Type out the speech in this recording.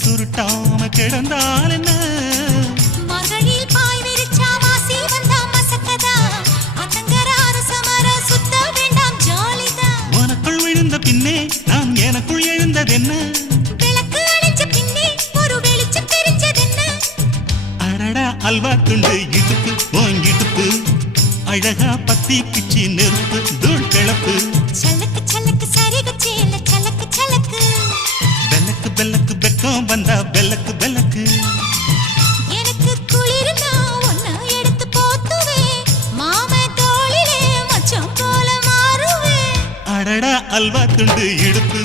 சுருட்டாம கிடந்தால் என்ன மகளில் பாய் விரிச்சா வாசி வந்தா மசக்கதா அத்தங்கர அரசமர சுத்த வேண்டாம் ஜாலிதான் உனக்குள் விழுந்த பின்னே நான் எனக்குள் எழுந்ததென்ன விளக்கு அணைஞ்ச பின்னே ஒரு வெளிச்சம் தெரிஞ்சதென்ன அடடா அல்வா துண்டு இடுப்பு ஓங்கிடுப்பு அழகா பத்தி பிச்சி நெருப்பு தூள் கிளப்பு சலக்கு சலக்கு சரிக சேல சலக்கு சலக்கு பெல்லக்கு பெல்லக்கு பெக்கம் வந்தா பெல்லக்கு பெல்லக்கு எனக்கு குளிர்னா ஒன்ன எடுத்து போத்துவே மாமே தோளிலே மச்சம் போல மாறுவே அடடா அல்வா துண்டு இடுப்பு